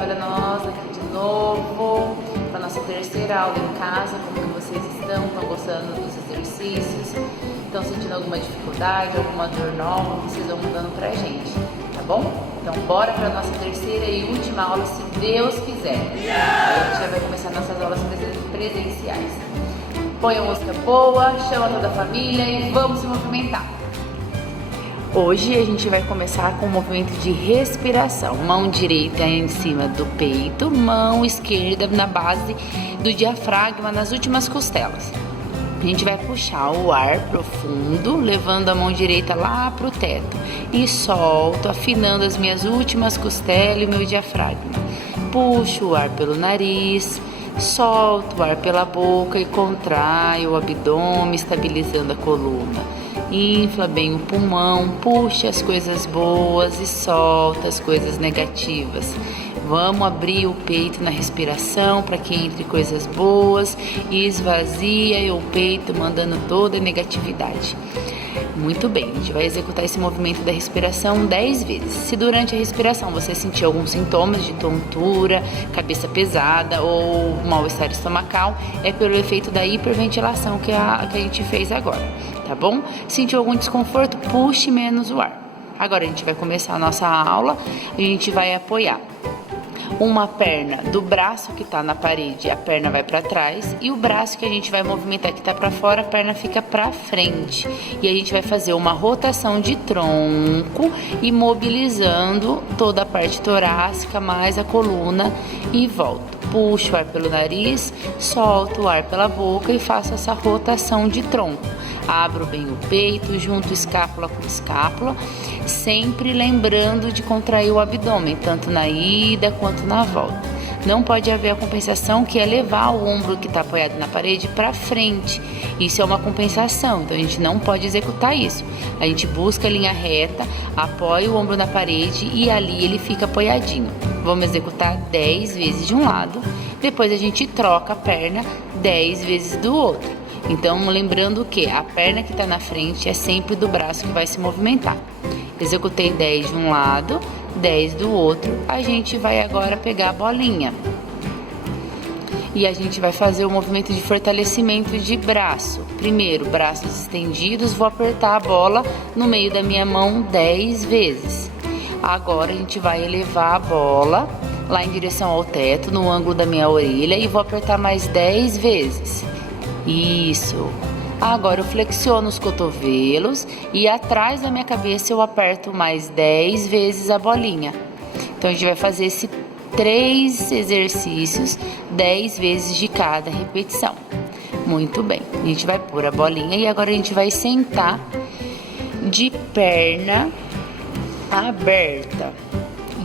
olha nós aqui de novo para nossa terceira aula em casa. Como que vocês estão? Estão gostando dos exercícios? Estão sentindo alguma dificuldade, alguma dor nova? Vocês vão mandando pra gente, tá bom? Então bora para nossa terceira e última aula, se Deus quiser. Aí a gente já vai começar nossas aulas presenciais. Põe a música boa, chama toda a família e vamos se movimentar. Hoje a gente vai começar com um movimento de respiração. Mão direita em cima do peito, mão esquerda na base do diafragma, nas últimas costelas. A gente vai puxar o ar profundo, levando a mão direita lá pro teto e solto, afinando as minhas últimas costelas e o meu diafragma. Puxo o ar pelo nariz, solto o ar pela boca e contraio o abdômen, estabilizando a coluna. Infla bem o pulmão, puxa as coisas boas e solta as coisas negativas. Vamos abrir o peito na respiração para que entre coisas boas e esvazia o peito, mandando toda a negatividade. Muito bem, a gente vai executar esse movimento da respiração 10 vezes. Se durante a respiração você sentir alguns sintomas de tontura, cabeça pesada ou mal-estar estomacal, é pelo efeito da hiperventilação que a gente fez agora, tá bom? Sentiu algum desconforto, puxe menos o ar. Agora a gente vai começar a nossa aula, a gente vai apoiar uma perna do braço que está na parede, a perna vai para trás, e o braço que a gente vai movimentar que está para fora, a perna fica para frente. E a gente vai fazer uma rotação de tronco, imobilizando toda a parte torácica mais a coluna e volto. Puxo o ar pelo nariz, solto o ar pela boca e faço essa rotação de tronco. Abro bem o peito, junto escápula com escápula, sempre lembrando de contrair o abdômen, tanto na ida quanto na volta. Não pode haver a compensação, que é levar o ombro que está apoiado na parede para frente. Isso é uma compensação, então a gente não pode executar isso. A gente busca a linha reta, apoia o ombro na parede e ali ele fica apoiadinho. Vamos executar 10 vezes de um lado, depois a gente troca a perna 10 vezes do outro. Então, lembrando que a perna que está na frente é sempre do braço que vai se movimentar. Executei 10 de um lado, 10 do outro. A gente vai agora pegar a bolinha. E a gente vai fazer o movimento de fortalecimento de braço. Primeiro, braços estendidos, vou apertar a bola no meio da minha mão 10 vezes. Agora a gente vai elevar a bola lá em direção ao teto, no ângulo da minha orelha, e vou apertar mais 10 vezes. Isso. Agora eu flexiono os cotovelos e atrás da minha cabeça eu aperto mais 10 vezes a bolinha. Então a gente vai fazer esses 3 exercícios 10 vezes de cada repetição. Muito bem. A gente vai pôr a bolinha e agora a gente vai sentar de perna aberta.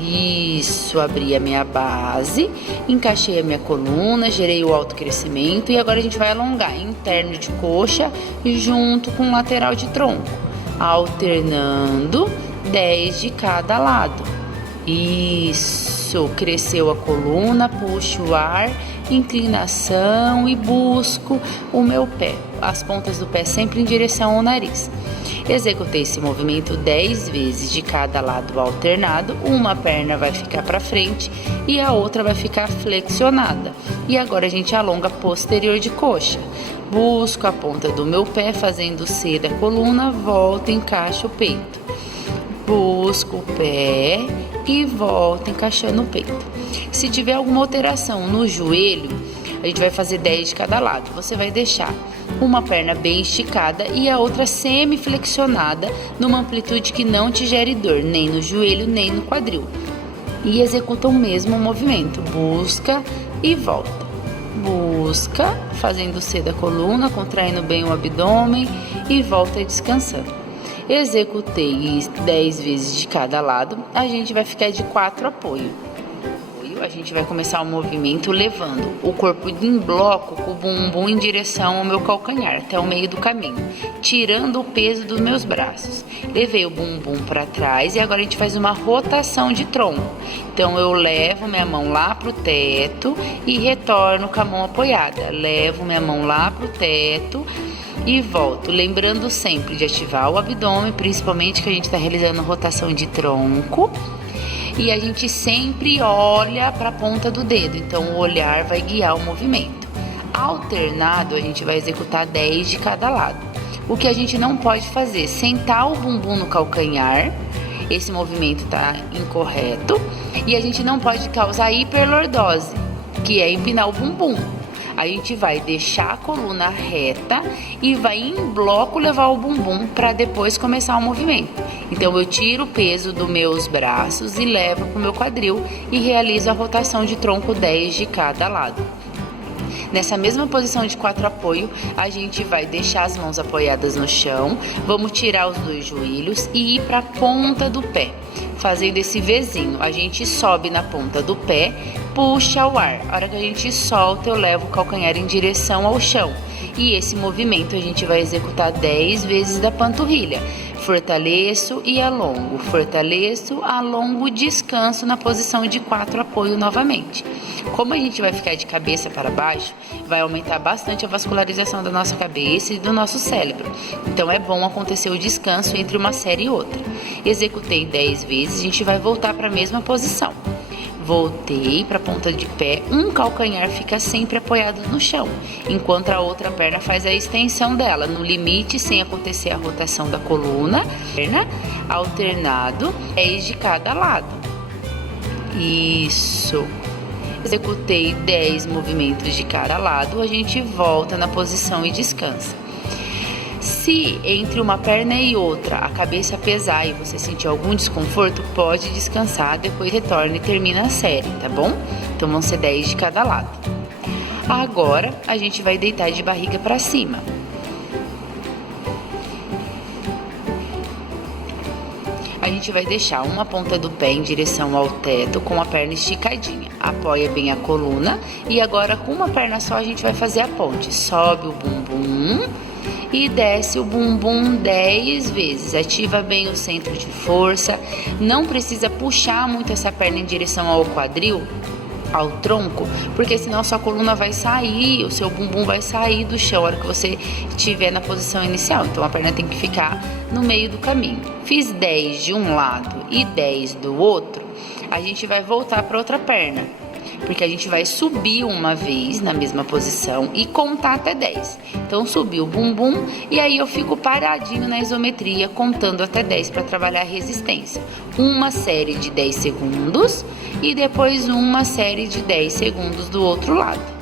Isso, abri a minha base, encaixei a minha coluna, gerei o autocrescimento e agora a gente vai alongar interno de coxa junto com lateral de tronco, alternando 10 de cada lado. Isso, cresceu a coluna, puxo o ar, inclinação e busco o meu pé, as pontas do pé sempre em direção ao nariz. Executei esse movimento 10 vezes de cada lado alternado, uma perna vai ficar para frente e a outra vai ficar flexionada. E agora a gente alonga posterior de coxa. Busco a ponta do meu pé fazendo C da coluna, volto, encaixo o peito. Busco o pé e volto encaixando o peito. Se tiver alguma alteração no joelho, a gente vai fazer 10 de cada lado. Você vai deixar uma perna bem esticada e a outra semi-flexionada, numa amplitude que não te gere dor, nem no joelho, nem no quadril. E executa o mesmo movimento. Busca e volta. Busca, fazendo C da coluna, contraindo bem o abdômen e volta descansando. Executei 10 vezes de cada lado. A gente vai ficar de 4 apoio. A gente vai começar o movimento levando o corpo em bloco com o bumbum em direção ao meu calcanhar, até o meio do caminho, tirando o peso dos meus braços. Levei o bumbum para trás e agora a gente faz uma rotação de tronco. Então eu levo minha mão lá pro teto e retorno com a mão apoiada. Levo minha mão lá pro teto e volto, lembrando sempre de ativar o abdômen, principalmente que a gente está realizando rotação de tronco. e a gente sempre olha para a ponta do dedo, então o olhar vai guiar o movimento. Alternado, a gente vai executar 10 de cada lado. O que a gente não pode fazer, sentar o bumbum no calcanhar, esse movimento está incorreto, e a gente não pode causar hiperlordose, que é empinar o bumbum. A gente vai deixar a coluna reta e vai em bloco levar o bumbum para depois começar o movimento. Então eu tiro o peso dos meus braços e levo para o meu quadril e realizo a rotação de tronco 10 de cada lado. Nessa mesma posição de 4 apoio, a gente vai deixar as mãos apoiadas no chão, vamos tirar os 2 joelhos e ir para a ponta do pé, fazendo esse Vzinho. A gente sobe na ponta do pé, puxa o ar. A hora que a gente solta, eu levo o calcanhar em direção ao chão. E esse movimento a gente vai executar 10 vezes da panturrilha. Fortaleço e alongo, fortaleço, alongo, descanso na posição de 4 apoio novamente. Como a gente vai ficar de cabeça para baixo, vai aumentar bastante a vascularização da nossa cabeça e do nosso cérebro. Então é bom acontecer o descanso entre uma série e outra. Executei 10 vezes, a gente vai voltar para a mesma posição. Voltei para a ponta de pé, um calcanhar fica sempre apoiado no chão, enquanto a outra perna faz a extensão dela, no limite, sem acontecer a rotação da coluna, perna, alternado, 10 de cada lado. Isso. Executei 10 movimentos de cada lado, a gente volta na posição e descansa. Se entre uma perna e outra a cabeça pesar e você sentir algum desconforto, pode descansar, depois retorna e termina a série, tá bom? Então vão ser 10 de cada lado. Agora a gente vai deitar de barriga para cima. A gente vai deixar uma ponta do pé em direção ao teto com a perna esticadinha. Apoia bem a coluna e agora com uma perna só a gente vai fazer a ponte. Sobe o bumbum e desce o bumbum 10 vezes. Ativa bem o centro de força. Não precisa puxar muito essa perna em direção ao quadril, ao tronco, porque senão sua coluna vai sair, o seu bumbum vai sair do chão na hora que você estiver na posição inicial. Então a perna tem que ficar no meio do caminho. Fiz 10 de um lado e 10 do outro, a gente vai voltar para outra perna, porque a gente vai subir uma vez na mesma posição e contar até 10. Então subi o bumbum e aí eu fico paradinho na isometria contando até 10 para trabalhar a resistência. Uma série de 10 segundos e depois uma série de 10 segundos do outro lado.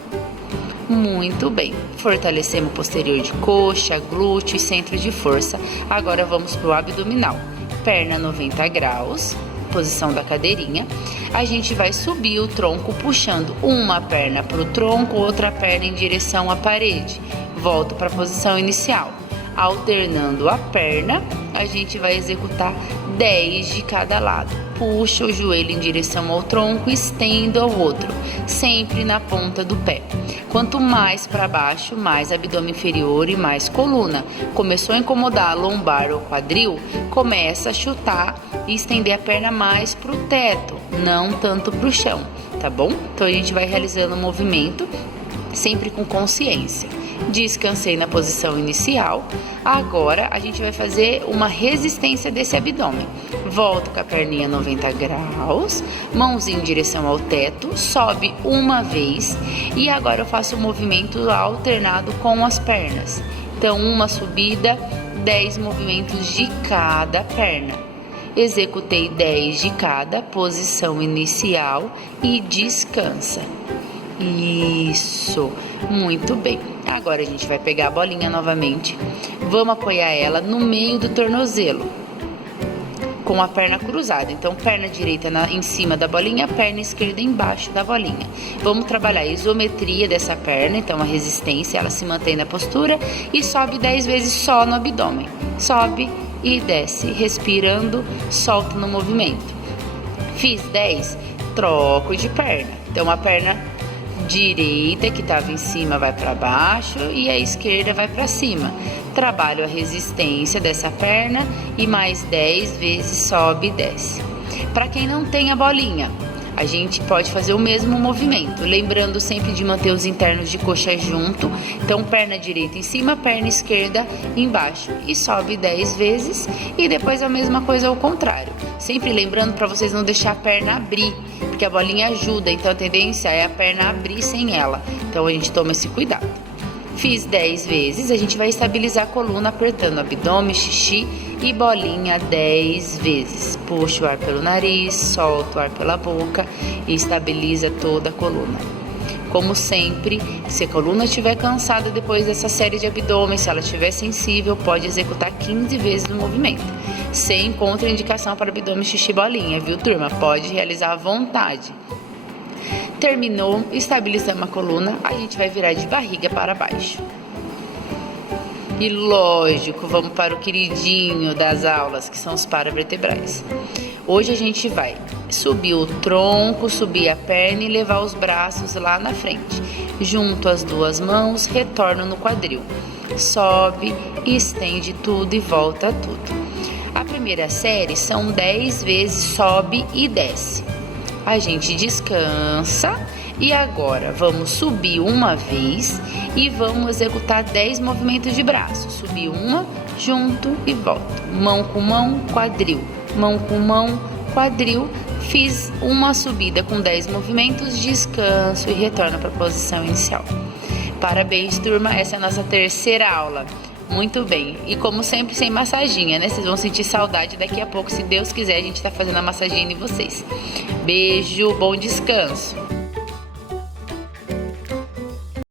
Muito bem, fortalecemos o posterior de coxa, glúteo e centro de força. Agora vamos para o abdominal. Perna 90 graus, posição da cadeirinha. A gente vai subir o tronco puxando uma perna para o tronco, outra perna em direção à parede. Volto para a posição inicial. Alternando a perna, a gente vai executar 10 de cada lado. Puxo o joelho em direção ao tronco, estendo ao outro, sempre na ponta do pé. Quanto mais para baixo, mais abdômen inferior e mais coluna. Começou a incomodar a lombar ou quadril, começa a chutar e estender a perna mais para o teto, não tanto para o chão, tá bom? Então a gente vai realizando o movimento sempre com consciência. Descansei na posição inicial. Agora a gente vai fazer uma resistência desse abdômen. Volto com a perninha 90 graus, mãozinha em direção ao teto, sobe uma vez e agora eu faço o movimento alternado com as pernas. Então uma subida, 10 movimentos de cada perna. Executei 10 de cada, posição inicial e descansa. Isso, muito bem. Agora a gente vai pegar a bolinha novamente. Vamos apoiar ela no meio do tornozelo, com a perna cruzada. Então, perna direita em cima da bolinha, perna esquerda embaixo da bolinha. Vamos trabalhar a isometria dessa perna, então a resistência, ela se mantém na postura e sobe 10 vezes só no abdômen. Sobe e desce, respirando, solta no movimento. Fiz 10, troco de perna. Então, a perna direita que estava em cima vai para baixo e a esquerda vai para cima. Trabalho a resistência dessa perna e mais 10 vezes sobe e desce. Para quem não tem a bolinha, A gente pode fazer o mesmo movimento, lembrando sempre de manter os internos de coxa junto. Então, perna direita em cima, perna esquerda embaixo. E sobe 10 vezes e depois a mesma coisa ao contrário. Sempre lembrando para vocês não deixar a perna abrir, porque a bolinha ajuda, então a tendência é a perna abrir sem ela. Então, a gente toma esse cuidado. Fiz 10 vezes, a gente vai estabilizar a coluna apertando abdômen, xixi e bolinha 10 vezes. Puxa o ar pelo nariz, solta o ar pela boca e estabiliza toda a coluna. Como sempre, se a coluna estiver cansada depois dessa série de abdômen, se ela estiver sensível, pode executar 15 vezes o movimento. Sem contraindicação para abdômen, xixi e bolinha, viu, turma? Pode realizar à vontade. Terminou, estabilizamos a coluna, a gente vai virar de barriga para baixo. E lógico, vamos para o queridinho das aulas, que são os paravertebrais. Hoje a gente vai subir o tronco, subir a perna e levar os braços lá na frente. Junto as duas mãos, retorno no quadril. Sobe, estende tudo e volta tudo. A primeira série são 10 vezes sobe e desce. A gente descansa e agora vamos subir uma vez e vamos executar 10 movimentos de braço. Subir uma, junto e volta. Mão com mão, quadril. Mão com mão, quadril. Fiz uma subida com 10 movimentos, descanso e retorno para a posição inicial. Parabéns, turma, essa é a nossa terceira aula. Muito bem, e como sempre sem massaginha, né? Vocês vão sentir saudade daqui a pouco, se Deus quiser, a gente tá fazendo a massaginha em vocês. Beijo, bom descanso!